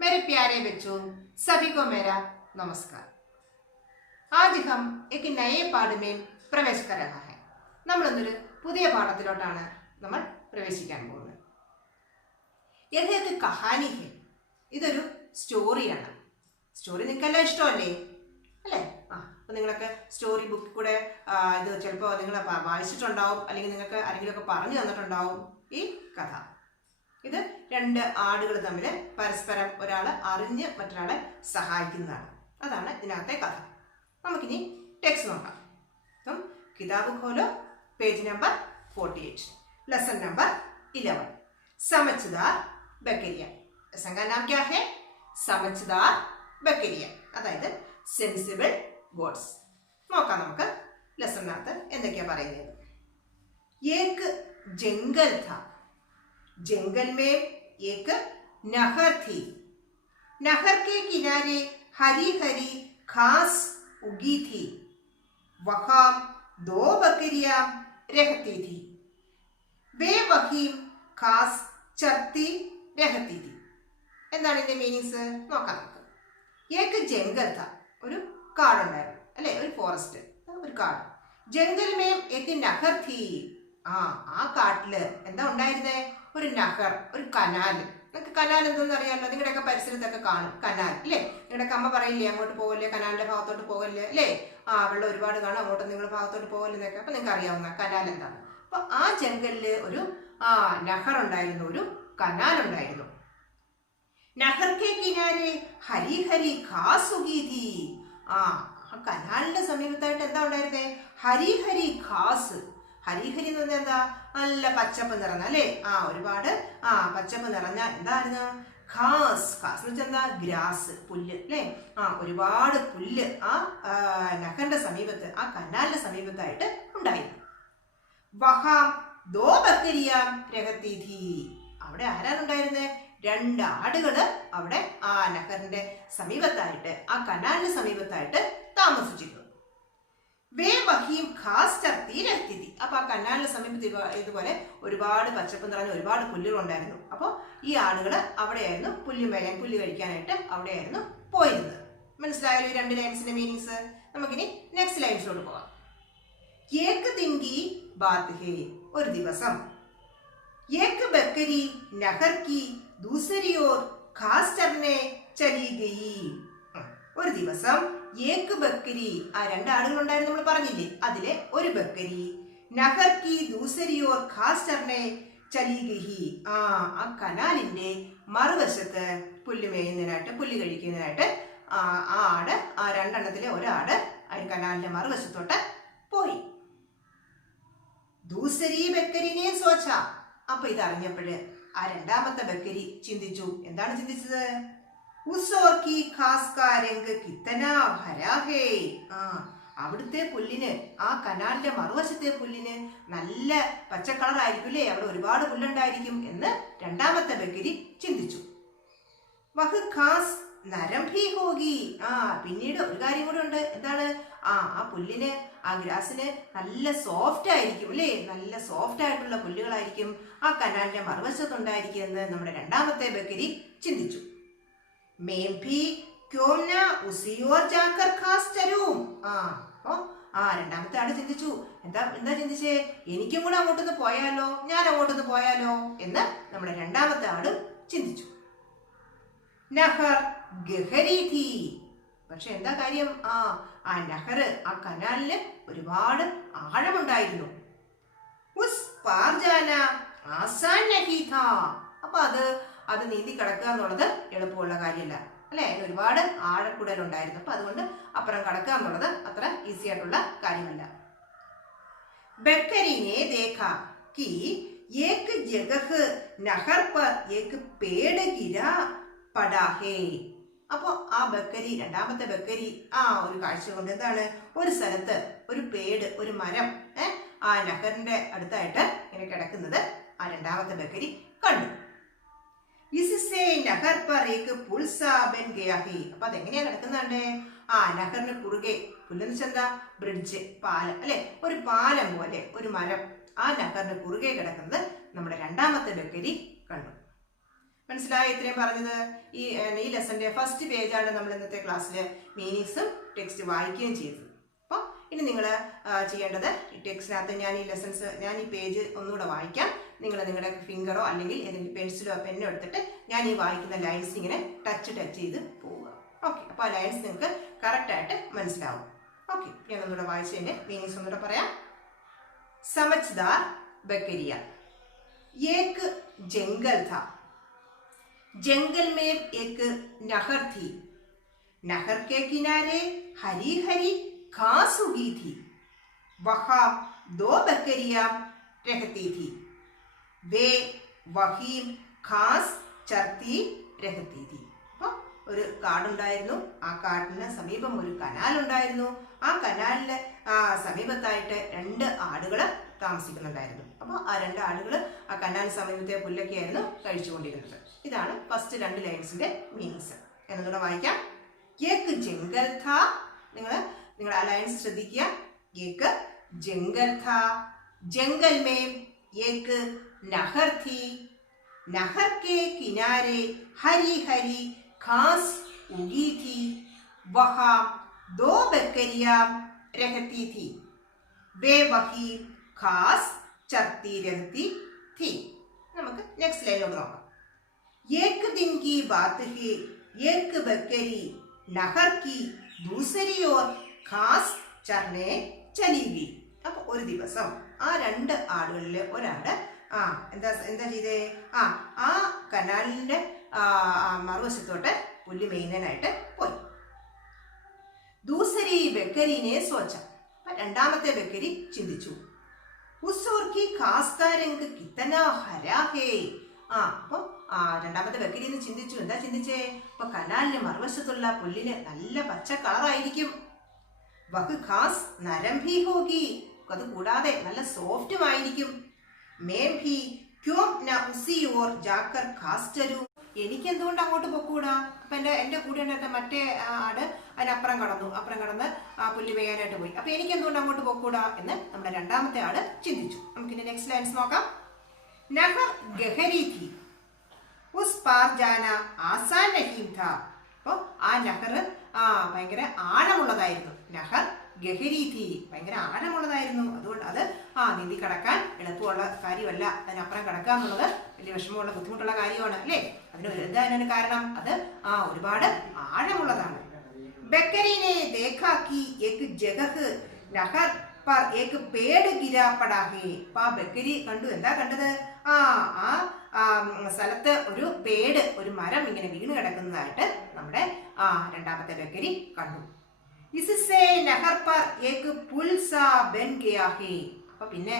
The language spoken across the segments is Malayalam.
मेरे प्यारे बच्चों, सभी को मेरा नमस्कार। आज हम एक नए पाठ में प्रवेश कर रहा है. നമ്മളൊരു പുതിയ പാഠത്തിലോട്ടാണ് നമ്മൾ പ്രവേശിക്കാൻ പോകുന്നത്. यह एक कहानी है. ഇതൊരു സ്റ്റോറിയാണ്. സ്റ്റോറി നിങ്ങൾക്കെല്ലാം ഇഷ്ടമല്ലേ? അല്ലേ? അപ്പോൾ നിങ്ങളൊക്കെ സ്റ്റോറി ബുക്കിൽ കൂടെ ഇത് ചിലപ്പോൾ നിങ്ങൾ വായിച്ചിട്ടുണ്ടാവും, അല്ലെങ്കിൽ നിങ്ങൾക്ക് ആരെങ്കിലുമൊക്കെ പറഞ്ഞു തന്നിട്ടുണ്ടാവും ഈ കഥ. ഇത് രണ്ട് ആടുകൾ തമ്മിൽ പരസ്പരം ഒരാൾ അറിഞ്ഞ് മറ്റൊരാളെ സഹായിക്കുന്നതാണ്. അതാണ് ഇതിനകത്തെ കഥ. നമുക്കിനി ടെക്സ്റ്റ് നോക്കാം. അപ്പം കിതാബ് ഖോലോ, പേജ് നമ്പർ 48, लेसन नंबर 11. समझदार बकरिया. लेसन का नाम क्या है? समझदार बकरिया. അതായത് സെൻസിബിൾ ഗോഡ്സ്. നോക്കാം നമുക്ക് ലെസണിനകത്ത് എന്തൊക്കെയാ പറയുന്നത്. एक जंगल था. जंगल में एक नहर थी. नहर के किनारे हरी हरी घास उगी थी. वहां 2 बकरियां रहती थी. वे वही घास चरती रहती थी. എന്താണ് ഇതിന്റെ മീനിങ്സ് നോക്കാം നമുക്ക്. एक जंगल था. ഒരു കാടുണ്ടായിരുന്നു, അല്ലെ? ഒരു ഫോറസ്റ്റ്, ഒരു കാട്. ജംഗൽ മേ एक नहर थी. ആ കാട്ടില് എന്താ ഉണ്ടായിരുന്നേ? ഒരു നഹർ, ഒരു കനാൽ. നിങ്ങൾക്ക് കനാൽ എന്തെന്ന് അറിയാമല്ലോ, നിങ്ങളുടെയൊക്കെ പരിസരത്തൊക്കെ കാണും കനാൽ, അല്ലേ? നിങ്ങളുടെയൊക്കെ അമ്മ പറയില്ലേ അങ്ങോട്ട് പോകല്ലേ, കനാലിന്റെ ഭാഗത്തോട്ട് പോകല്ലേ, അല്ലേ? വെള്ളം ഒരുപാട് കാണും, അങ്ങോട്ട് നിങ്ങളുടെ ഭാഗത്തോട്ട് പോകല്ലെന്നൊക്കെ. അപ്പൊ നിങ്ങൾക്ക് അറിയാവുന്ന കനാൽ എന്താണ്. അപ്പൊ ആ ജംഗലില് ഒരു നഹർ ഉണ്ടായിരുന്നു, ഒരു കനാൽ ഉണ്ടായിരുന്നു. നഹർ കെ കിനാരെ ഹരി ഹരി ഘാസ് ഉഗി തീ. ആ കനാലിന്റെ സമീപത്തായിട്ട് എന്താ ഉണ്ടായിരുന്നേ? ഹരി ഹരി ഘാസ്. ഹരിഹരി എന്ന് പറഞ്ഞാൽ എന്താ? നല്ല പച്ചപ്പ് നിറഞ്ഞ, അല്ലേ? ഒരുപാട് പച്ചപ്പ് നിറഞ്ഞ എന്തായിരുന്നു? ഘാസ്. ഘാസ് എന്ന് വെച്ചാൽ എന്താ? ഗ്രാസ്, പുല്ല്, അല്ലേ? ഒരുപാട് പുല്ല് ആ നഹറിന്റെ സമീപത്ത്, ആ കനാലിന്റെ സമീപത്തായിട്ട് ഉണ്ടായിരുന്നു. വഹാം 2 ബക്കരിയാം രഹത്തി ഥീ. അവിടെ ആരാണുണ്ടായിരുന്നത്? 2 ആടുകള് അവിടെ ആ നഹറിന്റെ സമീപത്തായിട്ട്, ആ കനാലിന് സമീപത്തായിട്ട് താമസിച്ചിരുന്നു. വേ വഹീം ഘാസ് ചർത്തി രഹത്തി. അപ്പൊ ആ കനാലിന്റെ സമീപത്ത് ഇതുപോലെ ഒരുപാട് പച്ചപ്പ് നിറഞ്ഞ ഒരുപാട് പുല്ലുകൾ ഉണ്ടായിരുന്നു. അപ്പോൾ ഈ ആടുകള് അവിടെയായിരുന്നു പുല്ല് കഴിക്കാനായിട്ട് അവിടെയായിരുന്നു പോയിരുന്നത്. മനസ്സിലായാലും ഈ 2 ലൈൻസിന്റെ മീനിങ്സ്. നമുക്കിനി നെക്സ്റ്റ് ലൈൻസിലോട്ട് പോകാം. ഏക് ദിൻ കി ബാത് ഹേ. ഒരു ദിവസം. ഏക് ബക്കരി നഹർ കി ദൂസരി ഓർ ഘാസ് ചർനെ ചലി ഗയി. ഒരു ദിവസം ഏക് ബക്കരി, ആ 2 ആടുകൾ ഉണ്ടായിരുന്നു നമ്മൾ പറഞ്ഞില്ലേ, അതിലെ ഒരു ബക്കരി നഹർ കി ദൂസരി ഓർ ഘാസ് ചർനെ ചലി ഗയി. ആ കനാലിന്റെ മറുവശത്ത് പുല്ല് മേയുന്നതിനായിട്ട്, പുല്ല് കഴിക്കുന്നതിനായിട്ട് ആ ആട്, ആ 2 എണ്ണത്തിലെ ഒരാട് ആ കനാലിന്റെ മറുവശത്തോട്ട് പോയി. ദൂസരി ബക്കരിനെ സോച്ച. അപ്പൊ ഇത് അറിഞ്ഞപ്പോഴ് ആ 2ാമത്തെ ബക്കരി ചിന്തിച്ചു. എന്താണ് ചിന്തിച്ചത്? അവിടുത്തെ പുല്ലിന്, ആ കനാലിന്റെ മറുവശത്തെ പുല്ലിന് നല്ല പച്ച കളറായിരിക്കും, അല്ലേ? അവിടെ ഒരുപാട് പുല്ലുണ്ടായിരിക്കും എന്ന് 2ാമത്തെ ബക്കരി ചിന്തിച്ചു. വഹ് ഘാസ് നരം ഭീ ഹോഗി. പിന്നീട് ഒരു കാര്യം കൂടെ ഉണ്ട്. എന്താണ്? ആ പുല്ലിന്, ആ ഗ്രാസിന് നല്ല സോഫ്റ്റ് ആയിരിക്കും, അല്ലേ? നല്ല സോഫ്റ്റ് ആയിട്ടുള്ള പുല്ലുകളായിരിക്കും ആ കനാലിന്റെ മറുവശത്തുണ്ടായിരിക്കും എന്ന് നമ്മുടെ 2ാമത്തെ ബക്കരി ചിന്തിച്ചു. मैं भी क्यों ना उसी ओर जाकर घास चरूं. അപ്പോ 2ാമത്തെ ആട് ചിന്തിച്ചു. എന്താ ചിന്തിച്ചേ? എനിക്കും കൂടെ അങ്ങോട്ടൊന്ന് പോയാലോ, ഞാൻ അങ്ങോട്ടൊന്ന് പോയാലോ എന്ന് നമ്മുടെ 2ാമത്തെ ആട് ചിന്തിച്ചു. നഹർ ഗഹരി ഥീ. പക്ഷെ എന്താ കാര്യം? ആ നഹർ, ആ കനാലിന് ഒരുപാട് ആഴമുണ്ടായിരുന്നു. ഉസ് പാർ ജാന ആസാൻ നഹീ ഥാ. അപ്പൊ അത് നീന്തി കടക്കുക എന്നുള്ളത് എളുപ്പമുള്ള കാര്യമല്ല, അല്ലെ? അതിന് ഒരുപാട് ആഴക്കൂടലുണ്ടായിരുന്നു. അപ്പൊ അതുകൊണ്ട് അപ്പുറം കടക്കുക എന്നുള്ളത് അത്ര ഈസി ആയിട്ടുള്ള കാര്യമല്ല. ബക്കരീനെ ദേഖാ കി ഏക് ജഗഹ് നഹർ പർ ഏക് പേട് ഗിരാ പടാ ഹേ. അപ്പൊ ആ ബക്കരി, 2ാമത്തെ ബക്കരി ഒരു കാഴ്ച കൊണ്ട് എന്താണ്? ഒരു സ്ഥലത്ത് ഒരു പേട്, ഒരു മരം ആ നഹറിന്റെ അടുത്തായിട്ട് ഇങ്ങനെ കിടക്കുന്നത് ആ 2ാമത്തെ ബക്കരി കണ്ടു. इससे नहर पर एक पुल सा बन गया है. അപ്പൊ അതെങ്ങനെയാ കിടക്കുന്നുണ്ട്? നഹറിന് കുറുകെ, പുല്ലെന്ന് വെച്ചാ ബ്രിഡ്ജ്, പാലം, അല്ലെ? ഒരു പാലം പോലെ ഒരു മരം ആ നഹറിന് കുറുകെ കിടക്കുന്നത് നമ്മുടെ 2ാമത്തെ ബക്കരി കണ്ടു. മനസ്സിലായി ഇത്രയും പറഞ്ഞത്? ഈ ലെസന്റെ ഫസ്റ്റ് പേജാണ് നമ്മൾ ഇന്നത്തെ ക്ലാസ്സിൽ മീനിങ്സും ടെക്സ്റ്റ് വായിക്കുകയും ചെയ്തത്. അപ്പോൾ ഇനി നിങ്ങൾ ചെയ്യേണ്ടത് ഈ ടെക്സ്റ്റിനകത്ത് ഞാൻ ഈ പേജ് ഒന്നുകൂടെ വായിക്കാം. നിങ്ങൾ നിങ്ങളുടെ ഫിംഗറോ അല്ലെങ്കിൽ ഏതെങ്കിലും പെൻസിലോ പെന്നോ എടുത്തിട്ട് ഞാൻ ഈ വായിക്കുന്ന ലൈൻസ് ഇങ്ങനെ ടച്ച് ചെയ്ത് പോവുക. ഓക്കെ, അപ്പോൾ ആ ലൈൻസ് നിങ്ങൾക്ക് കറക്റ്റായിട്ട് മനസ്സിലാവും. ഓക്കെ, ഞാൻ ഒന്നുകൂടെ വായിച്ചതിൻ്റെ മീനിങ്സ് ഒന്നുകൂടെ പറയാം. समझदार बकरिया, एक जंगल था, जंगल में एक नहर थी, नहर के किनारे हरी हरी घास उगी थी, वहां 2 बकरियां रहती थी, वे वही घास चरती रहती थी. ഒരു കാടുണ്ടായിരുന്നു. ആ കാടിന് സമീപം ഒരു കനാലുണ്ടായിരുന്നു. ആ കനാലിന് സമീപത്തായിട്ട് 2 ആടുകൾ താമസിക്കുന്നുണ്ടായിരുന്നു. അപ്പോൾ ആ 2 ആടുകൾ ആ കനാൽ സമീപത്തെ പുല്ലൊക്കെയായിരുന്നു കഴിച്ചുകൊണ്ടിരുന്നത്. ഇതാണ് ഫസ്റ്റ് 2 ലൈൻസിന്റെ മീനിങ്സ്. എന്നൂടെ വായിക്കാം. ഏക് ജംഗൽ ഥാ, നിങ്ങൾ ആ ലൈൻസ് ശ്രദ്ധിക്കുക. ഏക് ജംഗൽ ഥാ, ജംഗൽ में एक नहर थी, नहर के किनारे हरी हरी घास उगी थी, वहां 2 बकरियां रहती थी, वे वही घास चरती रहती थी. നമുക്ക് നെക്സ്റ്റ് ലൈനിലോട്ട് നോക്കാം. एक दिन की बात है, एक बकरी नहर की दूसरी ओर घास चरने चली गई. അപ്പോൾ ഒരു ദിവസം ആ 2 ആടുകളിൽ ഒരാട് എന്താ ചെയ്തേ? ആ കനാലിന്റെ മറുവശത്തോട്ട് പുല്ല് മെയ്യുന്നതിനായിട്ട് പോയി. ദൂസരി ബക്കരീനെ സോച്ച, രണ്ടാമത്തെ ബക്കരി ചിന്തിച്ചു. ഉസ്സോർക്കി ഖാസ്കാ രംഗ് കിത്തനാ ഹരാ ഹേ. അപ്പം രണ്ടാമത്തെ ബക്കരി എന്ന് ചിന്തിച്ചു. എന്താ ചിന്തിച്ചേ? അപ്പൊ കനാലിന് മറുവശത്തുള്ള പുല്ലിന് നല്ല പച്ച കളറായിരിക്കും. വഹ് ഖാസ് നരം ഭി ഹോഗി, അത് കൂടാതെ നല്ല സോഫ്റ്റും ആയിരിക്കും. മേം ഭി ക്യോം ന ഉസി ഓർ ജാക്കർ ഖാസ് ചരു, എനിക്ക് എന്തുകൊണ്ട് അങ്ങോട്ട് പൊക്കൂടാ? അപ്പൊ എന്റെ കൂടെ ഉണ്ടായിരുന്ന മറ്റേ ആട് അതിനപ്പുറം കടന്ന് ആ പുല്ല് മേയാനായിട്ട് പോയി. അപ്പൊ എനിക്ക് എന്തുകൊണ്ട് അങ്ങോട്ട് പൊക്കൂടാ എന്ന് നമ്മുടെ രണ്ടാമത്തെ ആട് ചിന്തിച്ചു. നമുക്കിന്റെ നെക്സ്റ്റ് ലൈൻസ് നോക്കാം. നഹർ ഗഹരി थी, उस पार जाना आसान नहीं था. അപ്പൊ ആ നഹർ ഭയങ്കര ആഴമുള്ളതായിരുന്നു. നഹർ ഗഹരി थी, ഭയങ്കര ആഴമുള്ളതായിരുന്നു. അതുകൊണ്ട് അത് നീന്തി കടക്കാൻ എളുപ്പമുള്ള കാര്യമല്ല. അതിനപ്പുറം കടക്കുക എന്നുള്ളത് വലിയ വിഷമമുള്ള ബുദ്ധിമുട്ടുള്ള കാര്യമാണ് അല്ലേ? അതിന് കാരണം അത് ഒരുപാട് ആഴമുള്ളതാണ്. ബക്കരീനെ ദേഖാ കി ഏക് ജഗഹ് നഹർ പർ ഏക് പേട് ഗിരാ പടാ ഹേ. അപ്പൊ ആ ബക്കരി കണ്ടു. എന്താ കണ്ടത്? ആ സ്ഥലത്ത് ഒരു മരം ഇങ്ങനെ വീണ് കിടക്കുന്നതായിട്ട് നമ്മുടെ രണ്ടാമത്തെ ബക്കരി കണ്ടു. इससे नहर पर एक पुल सा बन गया है. അപ്പൊ പിന്നെ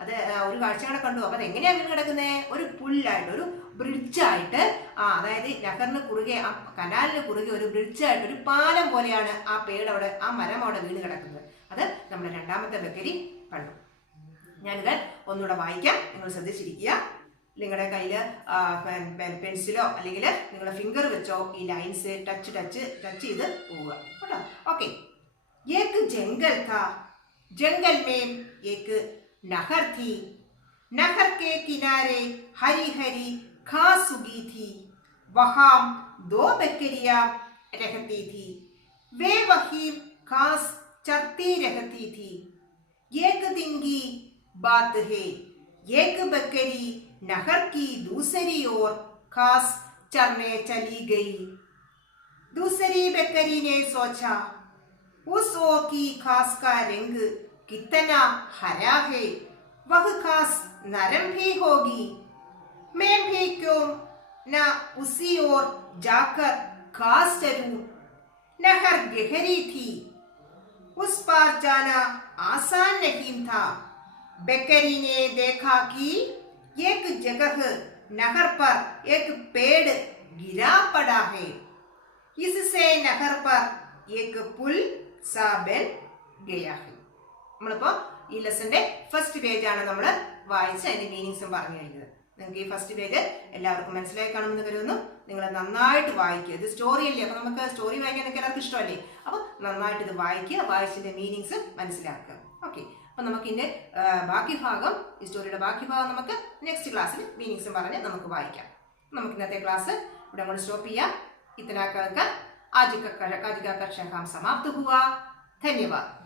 അത് ഒരു കാഴ്ചകളെ കണ്ടു. അപ്പൊ അതെങ്ങനെയാ വീണ് കിടക്കുന്നത്? ഒരു പുല്ലായിട്ട്, ഒരു ബ്രിഡ്ജായിട്ട്, അതായത് നഹറിന് കുറുകെ, ആ കനാലിന് കുറുകെ ഒരു ബ്രിഡ്ജായിട്ട്, ഒരു പാലം പോലെയാണ് ആ മരം അവിടെ വീണ് കിടക്കുന്നത്. അത് നമ്മുടെ രണ്ടാമത്തെ ബക്കരി കണ്ടു. ഞാനിത് ഒന്നുകൂടെ വായിക്കാം, നിങ്ങൾ ശ്രദ്ധിച്ചിരിക്കുക. നിങ്ങളുടെ കയ്യിൽ പെൻസിലോ അല്ലെങ്കിൽ നിങ്ങളുടെ ഫിംഗർ വെച്ചോ ഈ ലൈൻസ് ടച്ച് ചെയ്ത് പോവുക കേട്ടോ. ഓക്കെ. ഏക് ജംഗൽ था, जंगल में एक नहर थी, नहर के किनारे हरी हरी घास उगी थी, वहां 2 बकरियां रहती थी, वे वही घास चरती रहती थी. एक दिन की बात है, एक बकरी नहर की दूसरी ओर घास चरने चली गई. दूसरी बकरी ने सोचा, उस ओर की घास का रंग कितना हरा है, वह घास नरम भी होगी. मैं भी क्यों न उसी ओर जाकर घास चरूं. नहर गहरी थी, उस पार जाना आसान नहीं था. बकरी ने देखा कि एक जगह नहर पर एक पेड़ गिरा पड़ा है, इससे नहर पर एक पुल सा बन गया है. നമ്മളിപ്പോൾ ഈ ലെസന്റെ ഫസ്റ്റ് പേജാണ് നമ്മൾ വായിച്ച് അതിന്റെ മീനിങ്സും പറഞ്ഞു കഴിഞ്ഞത്. നിങ്ങൾക്ക് ഈ ഫസ്റ്റ് പേജ് എല്ലാവർക്കും മനസ്സിലായി കാണുമെന്ന് കരുതുന്നു. നിങ്ങൾ നന്നായിട്ട് വായിക്കുക. ഇത് സ്റ്റോറി അല്ലേ, അപ്പൊ നമുക്ക് സ്റ്റോറി വായിക്കാനൊക്കെ എല്ലാവർക്കും ഇഷ്ടമല്ലേ? അപ്പൊ നന്നായിട്ട് ഇത് വായിക്കുക, വായിച്ചതിന്റെ മീനിങ്സ് മനസ്സിലാക്കുക. ഓക്കെ. അപ്പൊ നമുക്ക് ഇതിന്റെ ബാക്കി ഭാഗം, ഈ സ്റ്റോറിയുടെ ബാക്കി ഭാഗം നമുക്ക് നെക്സ്റ്റ് ക്ലാസ്സിൽ മീനിങ്സും പറഞ്ഞ് നമുക്ക് വായിക്കാം. നമുക്ക് ഇന്നത്തെ ക്ലാസ് ഇവിടെ കൊണ്ട് സ്റ്റോപ്പ് ചെയ്യാം. इतना कहकर आज का कक्षा हम समाप्त हुआ. धन्यवाद.